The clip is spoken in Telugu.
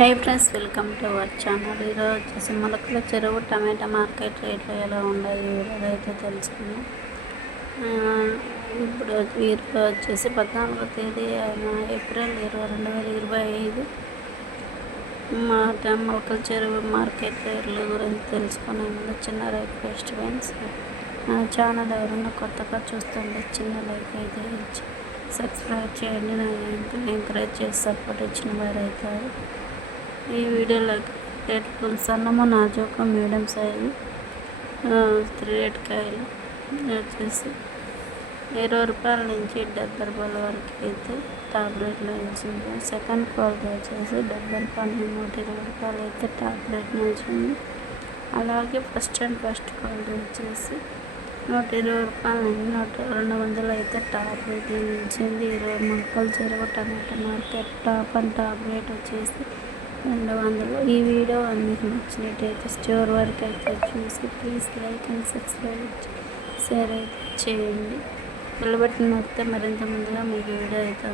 Hi friends welcome to our channel ఈరోజు వచ్చేసి మొలకల చెరువు టమాటా మార్కెట్ రేట్లు ఎలా ఉన్నాయి ఈరోజు అయితే తెలుసుకుందాం ఇప్పుడు ఈరోజు వచ్చేసి పద్నాలుగో తేదీ ఏప్రిల్ ఇరవై రెండు వేల ఇరవై ఐదు మా మొలకల చెరువు మార్కెట్ రేట్ల గురించి తెలుసుకునే ముందు చిన్న రిక్వెస్ట్ ఫ్రెండ్స్. ఛానల్ ఎవరన్నా కొత్తగా చూస్తుంటే చిన్న లైక్ అయితే ఇచ్చి సబ్స్క్రైబ్ చేయండి. నాకు ఎంకరేజ్ చేసి సపోర్ట్ ఇచ్చిన వారు ఈ వీడియోలో రేట్లు సన్నము నాజోక మీడియం సైజు త్రీ రేట్కాయలు వచ్చేసి ఇరవై రూపాయల నుంచి డెబ్బై రూపాయల వరకు అయితే టాప్ రేట్లో ఇచ్చింది సెకండ్ క్వాలిటీ వచ్చేసి డెబ్బై రూపాయలు నూట ఇరవై రూపాయలు అయితే టాప్ రేట్ నిలిచింది అలాగే ఫస్ట్ అండ్ ఫస్ట్ క్వాలిటీ వచ్చేసి నూట ఇరవై రూపాయల నుంచి నూట రెండు వందలు అయితే టాప్ రేట్ నిలిచింది ఇరవై మొక్కలు చెరువు tomato market top and top rate వచ్చేసి రెండు వందలు. ఈ వీడియో మీకు నచ్చినట్టయితే స్టోర్ వరకు అయితే చూసి please like and subscribe share అయితే చేయండి. నిలబెట్టిన మొత్తం మరింత ముందుగా మీకు వీడియో అయితే